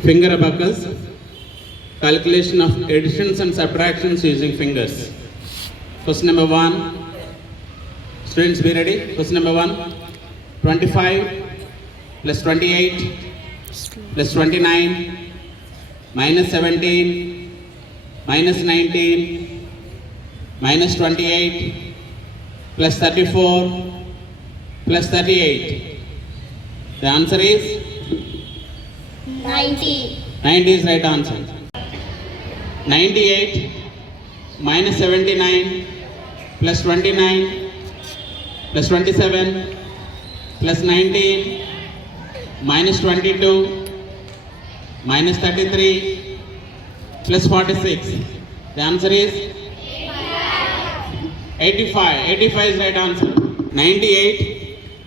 Finger abacus. Calculation of additions and subtractions using fingers. Question number 1. Students, be ready. Question number 1. 25 plus 28 plus 29 minus 17 minus 19 minus 28 plus 34 plus 38. The answer is 90. 90 is right answer. 98 minus 79 plus 29 plus 27 plus 19 minus 22 minus 33 plus 46. The answer is 85. 85 is right answer. 98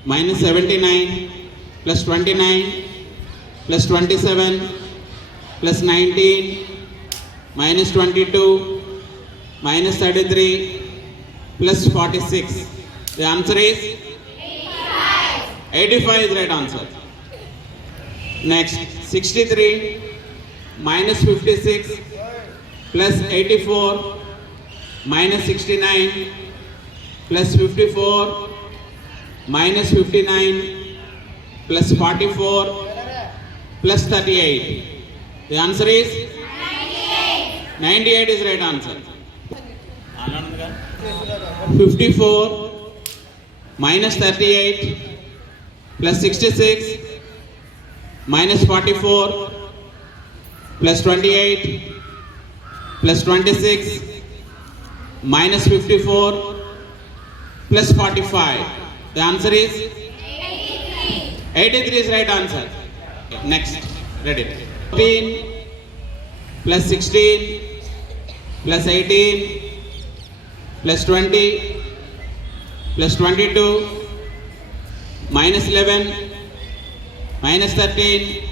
minus 79 plus 29 plus 27 plus 19 minus 22 minus 33 plus 46. The answer is 85 is right answer. Next, 63 minus 56 plus 84 minus 69 plus 54 minus 59 plus 44 plus 38. The answer is 98. 98 is right answer. 54 minus 38 plus 66 minus 44 plus 28 plus 26 minus 54 plus 45. The answer is 83. 83 is right answer. Next, ready. 15 plus 16 plus 18 plus 20 plus 22 minus 11 minus 13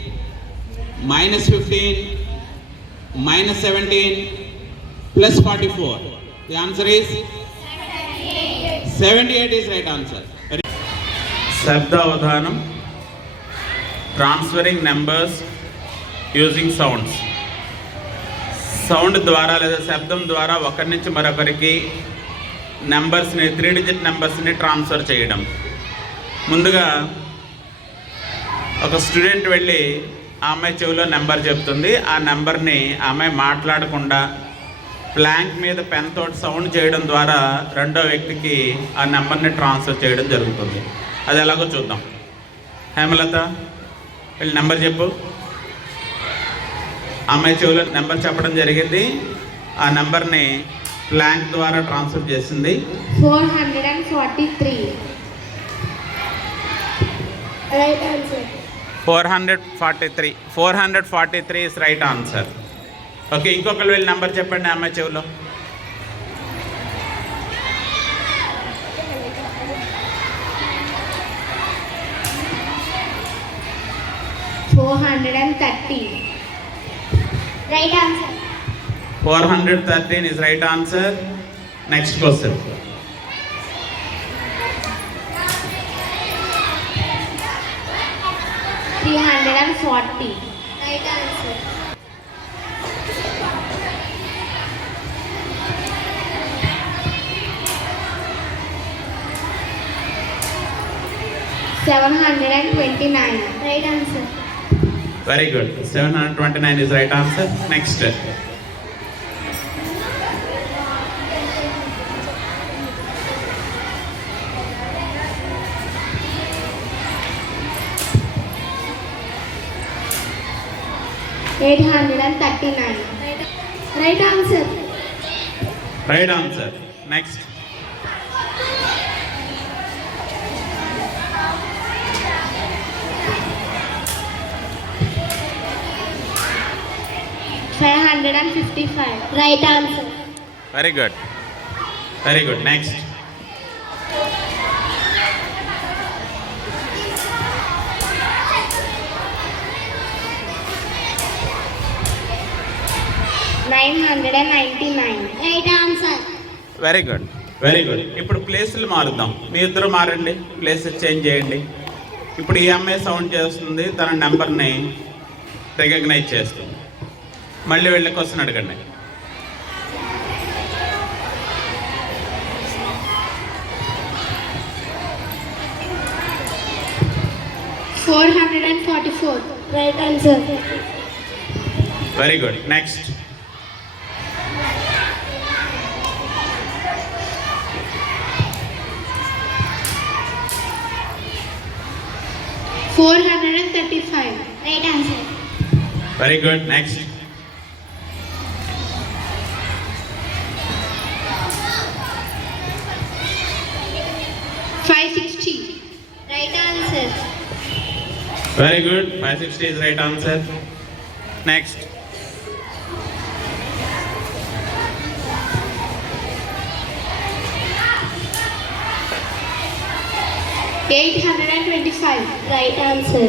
minus 15 minus 17 plus 44. The answer is 78 is right answer. శబ్దావధానం, transferring numbers using sounds. సౌండ్ ద్వారా లేదా శబ్దం ద్వారా ఒకరి నుంచి మరొకరికి నెంబర్స్ని 3 డిజిట్ నెంబర్స్ని ట్రాన్స్ఫర్ చేయడం. ముందుగా ఒక స్టూడెంట్ వెళ్ళి ఆ అమ్మాయి చెవిలో నెంబర్ చెప్తుంది. ఆ నెంబర్ని ఆ అమ్మాయి మాట్లాడకుండా బ్లాంక్ మీద పెన్ తోటి సౌండ్ చేయడం ద్వారా రెండో వ్యక్తికి ఆ నెంబర్ని ట్రాన్స్ఫర్ చేయడం జరుగుతుంది. అది ఎలాగో చూద్దాం. హేమలత, వెళ్ళి నెంబర్ చెప్పు. అమ్మాయి చెవిలో నెంబర్ చెప్పడం జరిగింది. ఆ నెంబర్ని బ్లాంక్ ద్వారా ట్రాన్స్ఫర్ చేసింది. 443. Right answer. 443. 443 is right answer. Okay, ఇంకొకరు వెళ్ళి నెంబర్ చెప్పండి అమ్మాయి చెవిలో. 430. Right answer. 413 is right answer. Next question. 340. Right answer. 729. Right answer. Very good. 729 is right answer. Next. 839. Right answer. Right answer. Next. 555. Right answer. Very good. Very good. Next. 999. Right answer. Very good, very good. ఇప్పుడు ప్లేసులు మారుద్దాం. మీ ఇద్దరు మారండి, places change చేయండి. ఇప్పుడు ఈ అమ్మాయి సౌండ్ చేస్తుంది, తన నెంబర్ని రికగ్నైజ్ చేస్తుంది. మళ్ళీ వెళ్ళి క్వశ్చన్ అడగండి. $444. Right answer. Very good. Next. $435. Right answer. Very good. Next. $560. Right answer. Very good. 560 is right answer. Next. $825. Right answer.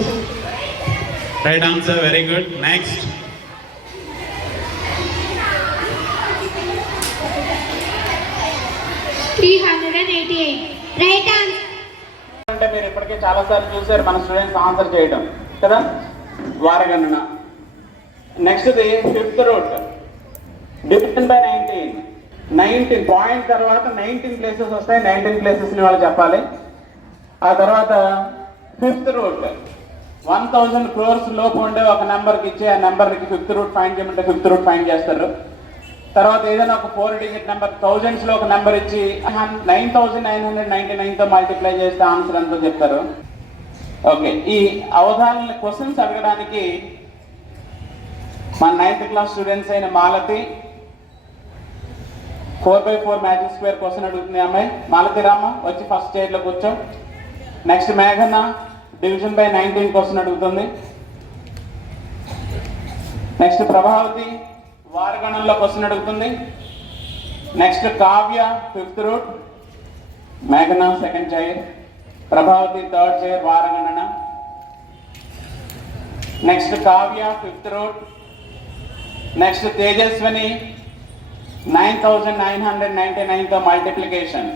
Right answer. Very good. Next. $388. Right answer. అంటే మీరు ఇప్పటికే చాలాసార్లు చూసారు మన స్టూడెంట్స్ ఆన్సర్ చేయడం కదా, వారగణన. నెక్స్ట్ది 5th root, division by 19 point తర్వాత 19 ప్లేసెస్ వస్తాయి. 19 ప్లేసెస్ని వాళ్ళు చెప్పాలి. ఆ తర్వాత 5th రూట్, 1000 crores లోపు ఉండే ఒక నెంబర్కి ఇచ్చి ఆ నెంబర్కి 5th రూట్ ఫైండ్ చేయమంటే 5th రూట్ ఫైండ్ చేస్తారు. తర్వాత ఏదైనా ఒక 4 డిజిట్ నెంబర్ థౌజండ్స్లో ఒక నెంబర్ ఇచ్చి 9999తో మల్టిప్లై చేస్తే ఆన్సర్ ఎంతో చెప్తారు. ఓకే, ఈ అవధాన క్వశ్చన్స్ అడగడానికి మన 9th క్లాస్ స్టూడెంట్స్ అయిన Malathi 4x4 magic square question అడుగుతుంది. అమ్మాయి మాలతి రామ వచ్చి ఫస్ట్ చైర్లో కూర్చో. నెక్స్ట్ మేఘన డివిజన్ బై 19 క్వశ్చన్ అడుగుతుంది. నెక్స్ట్ ప్రభావతి వారగణంలో క్వశ్చన్ అడుగుతుంది. నెక్స్ట్ కావ్య 5th రూట్, మేఘన 2nd chair, Prabhavati 3rd chair వారగణన. Next Kavya 5th root. Next Tejaswini 9999తో multiplication.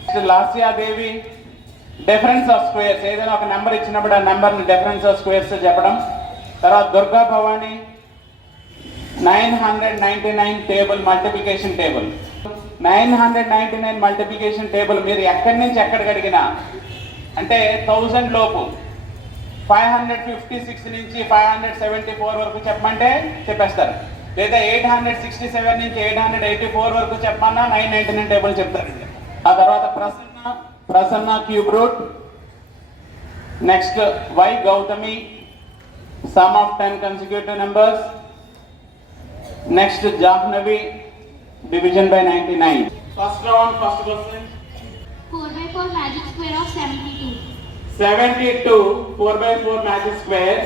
Next Lasyadevi difference of squares, ఏదైనా ఒక నెంబర్ ఇచ్చినప్పుడు ఆ నెంబర్ని డిఫరెన్స్ ఆఫ్ స్క్వేర్స్ చెప్పడం. తర్వాత దుర్గా భవాని 999 table multiplication table. 999 multiplication table మీరు ఎక్కడి నుంచి ఎక్కడికి అడిగినా అంటే 1000 లోపు 556 నుంచి 574 వరకు చెప్పమంటే చెప్పేస్తారు. లేదా 867 నుంచి 884 వరకు చెప్పమన్నా 999 టేబుల్ చెప్తారండి. ఆ తర్వాత ప్రసన్న క్యూబ్ రూట్. నెక్స్ట్ వై Gautami sum of 10 consecutive numbers. Next Jahnavi division by 99. First round first question 4x4 magic square of 72. 72 4x4 magic square.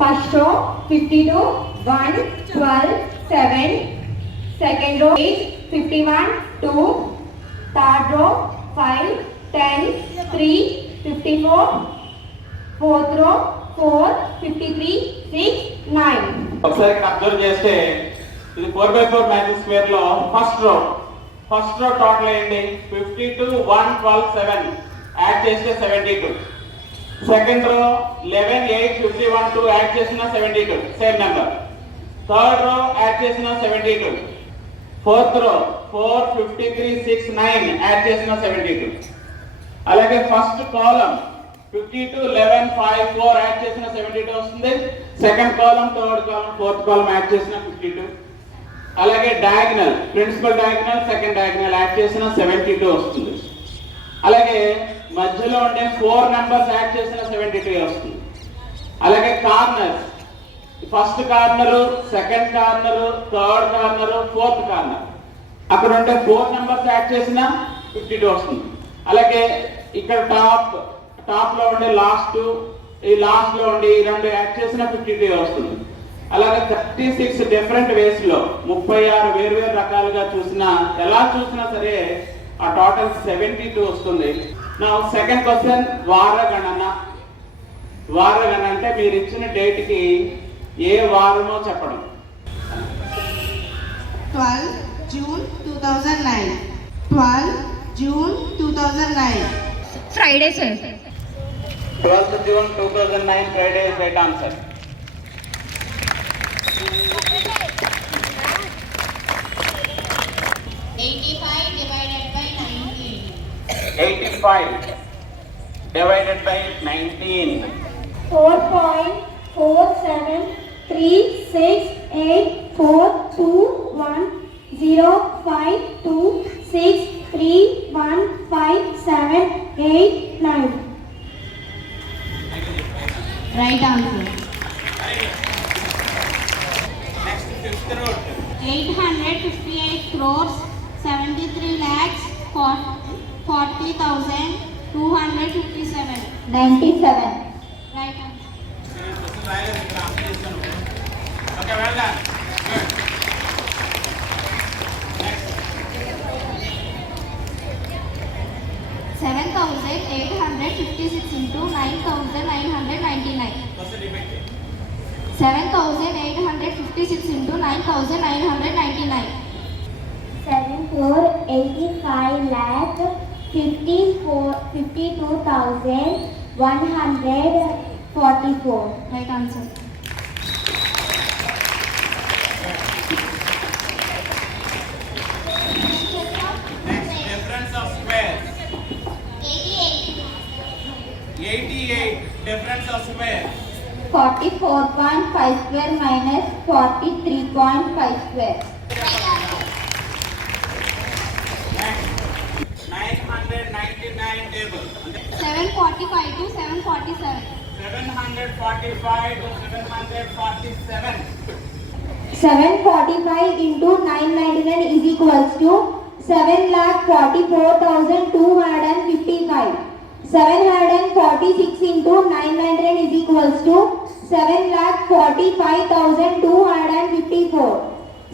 First row 52, 1, 12, 7. Second row 8, 51, 2. Third row 5, 10, 3, 54. Fourth row 4, 53, 6, 9. ఒకసారి ఇక్కడ అబ్జర్వ్ చేస్తే ఇది 4x4 మ్యాజిక్ స్క్వేర్ లో first row total ఏంటి 52, 1, 12, 7 యాడ్ చేస్తే 72. Second row 11, 8, 51, 2 యాడ్ చేసిన 72 same number. Third row add చేసిన 72. ఫోర్త్ రో 4, 53, 6, 9 యాడ్ చేసిన 72. అలాగే ఫస్ట్ కాలమ్ 52, 11, 5, 4 యాడ్ చేసిన 72 వస్తుంది. Second column, third column, fourth column add చేసిన 52. అలాగే diagonal principal diagonal, second diagonal add చేసిన 72 వస్తుంది. అలాగే మధ్యలో ఉండే 4 నెంబర్స్ యాడ్ చేసిన 72 వస్తుంది. అలాగే corners, first corner, second corner, third corner, fourth corner అక్కడ ఉండే 4 నెంబర్స్ యాడ్ చేసిన 52 వస్తుంది. అలాగే ఇక్కడ టాప్ లో ఉండే లాస్ట్ లో ఉండే ఈ రెండు యాడ్ చేసిన 52 వస్తుంది. అలాగే 36 డిఫరెంట్ వేస్ లో 36 వేర్వేరు రకాలుగా ఎలా చూసినా సరే ఆ టోటల్ 72 వస్తుంది. నా సెకండ్ క్వశ్చన్ వారగణన అంటే మీరు ఇచ్చిన డేట్ కి ఏ వారమో చెప్పడం. 12 June 2009. 12 June 2009. Friday, sir. 12th June 2009 Friday is right answer. 85 divided by 19. 4.4736842105231578 Right answer. Next fifth road 858 crores 73 lakhs 40,257. 97. Right answer. రాయలేదు ఇక్కడ ఆన్సర్ చేస్తాను. Okay well done. Good. Next 7,856 into 9,999. ఫస్ట్ రిపీట్ 7,856 into 9,999. 7,485 lakh 52,144. Right answer. Next difference of square 88 difference of square 44.5 square minus 43.5 square. Next 999 టేబుల్ అంటే 745 to 747. 745 to 747. 745 into 999 is equals to 7,44,255. 746 into 999 is equals to 7,45,254.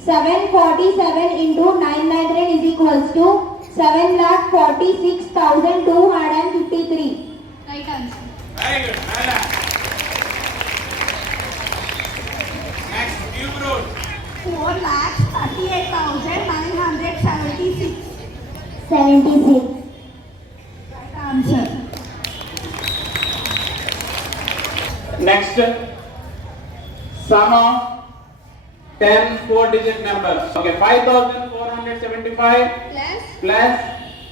747 into 999 is equals to 7,46,253. Right answer. Very good. Well done. Next cube root 4,38,976. 76. Right answer. Next, sum of 10 4-digit numbers. Okay, 5,475 Plus plus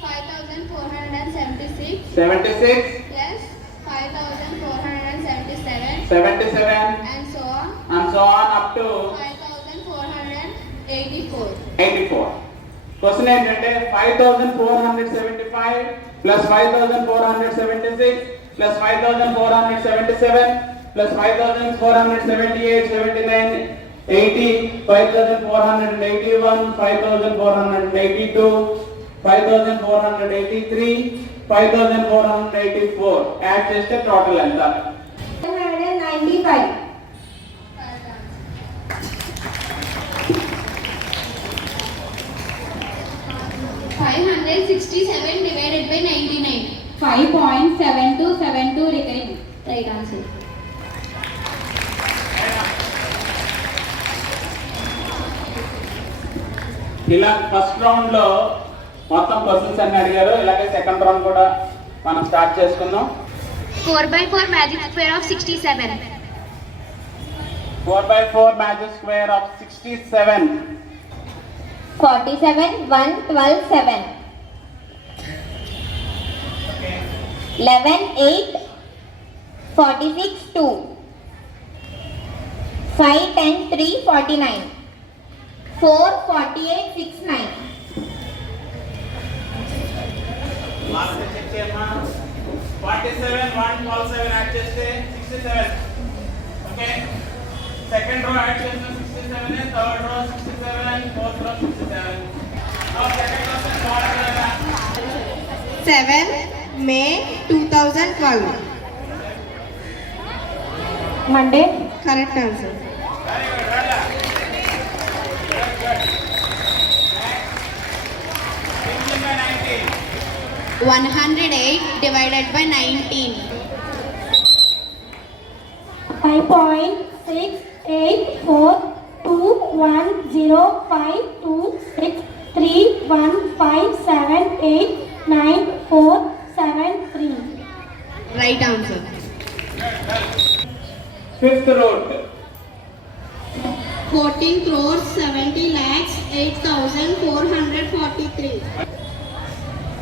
5,476 76, plus 5,477 77, and so on. and so on up to 5,484. 84. Question ఏంటంటే 5,475 plus 5,476 plus 5,477 plus 5,478, 79, 80, 5,481, 5,482, 5,483, 5,484. యాడ్ చేస్తే టోటల్ ఎంత? 795. $567 divided by 99. 5.7272 recurring. Right answer. ఇలా first round లో మొత్తం క్వశ్చన్స్ అన్ని అడిగారు. ఇలాగే second round కూడా మనం స్టార్ట్ చేసుకుందాం. 4x4 magic square of 67. 4x4 magic square of 67. 47, 1, 12, 7. 11, 8, 46, 2. 5, 10, 3, 49. 4, 48, 6, 9. Last check చేయమ్మా. 47 1 12 7 యాడ్ చేస్తే 67. ఓకే సెకండ్ రో యాడ్ చేస్తే 67, థర్డ్ రో 67, ఫోర్త్ రో 67. Now second question what is 7 May 2012. Monday. Correct answer. Very good well done. Good. Next 108 divided by 19. 5.684210526315789473. Right answer. Fifth root. 14 crores 70 lakhs 8,443.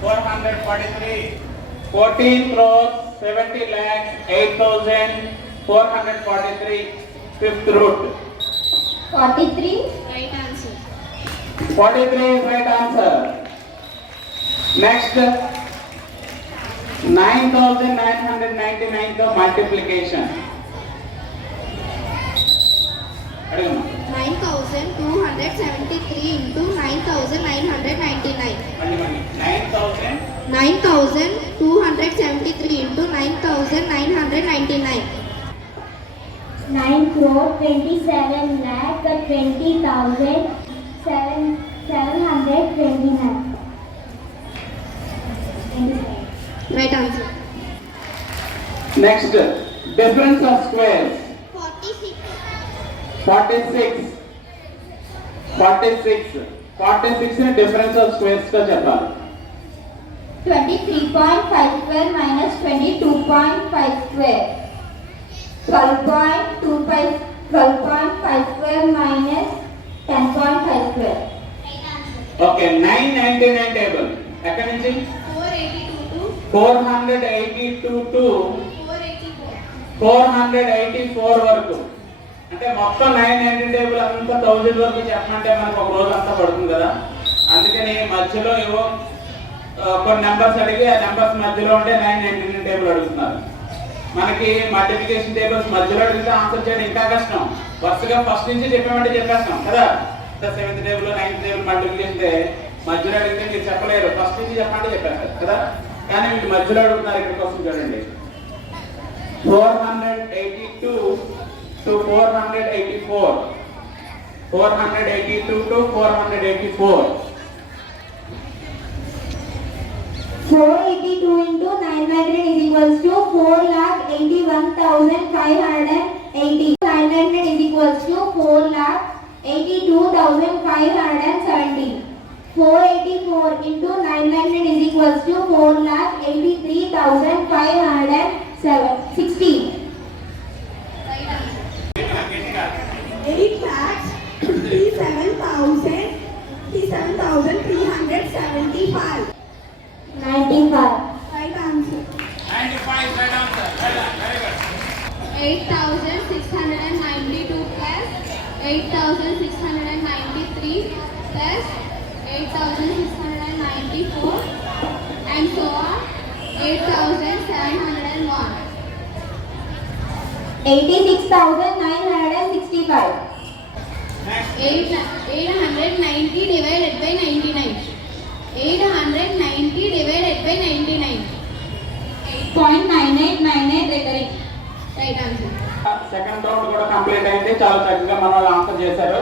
443. 14 crores 70 lakhs 8,443. Fifth root. 43. Right answer. 43 is right answer. Next, 9,999 తో multiplication. అడగమ్మా. 9,273 into 9,999. మళ్ళీ 9,000. 9,273 into 9,999. 9 crore 27 lakh 20,729. Right answer. Next, difference of squares. 46. 46. 46 ని difference of squares తో చెప్పాలి. 23.5 square minus 22.5 square. 12.5 square minus 10.5 square. Okay 999 టేబుల్ ఎక్కడి నుంచి 482 టు 484 వరకు, అంటే మొత్తం 990 టేబుల్ అంతా 1000 వరకు చెప్పమంటే మనకు ఒక రోజు అంతా పడుతుంది కదా. అందుకని మధ్యలో ఏవో కొన్ని నెంబర్స్ అడిగి ఆ నెంబర్స్ మధ్యలో ఉంటే 999 టేబుల్ అడుగుతున్నారు. మనకి మల్టిప్లికేషన్ టేబుల్స్ మధ్యలో అడిగితే ఆన్సర్ చేయడం ఇంకా కష్టం. వరుసగా ఫస్ట్ నుంచి చెప్పామంటే చెప్పేస్తాం కదా. 7th table 9th table multiplication మధ్యలో అడిగితే మీరు చెప్పలేరు, ఫస్ట్ నుంచి చెప్పమంటే చెప్పేస్తారు కదా. కానీ మీరు మధ్యలో అడుగుతున్నారు. ఇక్కడ కోసం చూడండి, 482 to 484. 482 to 484. 482 into 900 is equals to 4,81,580. 900 is equals to 4,82,570. 484 into 900 is equals to 4,83,560. 8,37,375. 95. Right answer. 95 right answer. Well done. Very good. 8,692 plus 8,693 plus 8,694 and so on. 8,701. 86,965. Next. 890 divided by 99. 890 divided by 99. 8.9898 recurring. Right answer. Second round కూడా కంప్లీట్ అయింది. చాలా చక్కగా మన వాళ్ళు ఆన్సర్ చేశారు.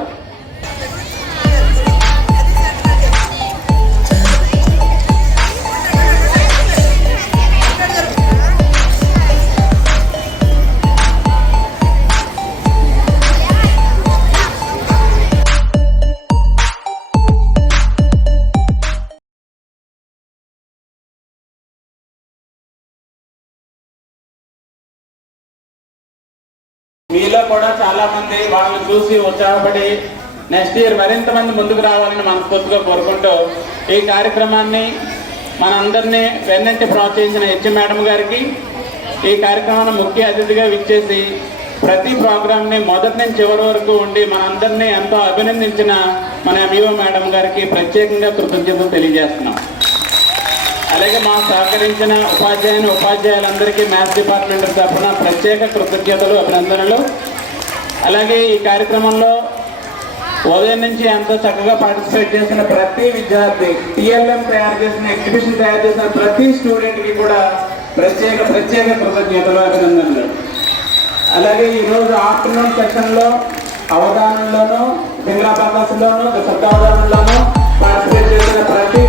మీలో కూడా చాలా మంది వాళ్ళు చూసి ఉత్సాహపడి నెక్స్ట్ ఇయర్ మరింత మంది ముందుకు రావాలని మనస్ఫూర్తిగా కోరుకుంటూ ఈ కార్యక్రమాన్ని మనందరినీ వెన్నంటి ప్రోత్సహించిన హెచ్ మేడం గారికి, ఈ కార్యక్రమాన్ని ముఖ్య అతిథిగా విచ్చేసి ప్రతి ప్రోగ్రామ్ని మొదటి నుంచి చివరి వరకు ఉండి మనందరినీ ఎంతో అభినందించిన మన ఎంఈఓ మేడం గారికి ప్రత్యేకంగా కృతజ్ఞతలు తెలియజేస్తున్నాం. అలాగే మా సహకరించిన ఉపాధ్యాయులందరికీ మ్యాథ్స్ డిపార్ట్మెంట్ తరఫున ప్రత్యేక కృతజ్ఞతలు, అభినందనలు. అలాగే ఈ కార్యక్రమంలో ఉదయం నుంచి ఎంతో చక్కగా పార్టిసిపేట్ చేసిన ప్రతి విద్యార్థి, టిఎల్ఎం తయారు చేసిన ఎగ్జిబిషన్ తయారు చేసిన ప్రతి స్టూడెంట్కి కూడా ప్రత్యేక కృతజ్ఞతలు, అభినందనలు. అలాగే ఈరోజు ఆఫ్టర్నూన్ సెషన్లో అవధానంలోనూ, పింగళా ప్రకాశంలోనూ, శబ్దావధానంలోనూ పార్టిసిపేట్ చేసిన ప్రతి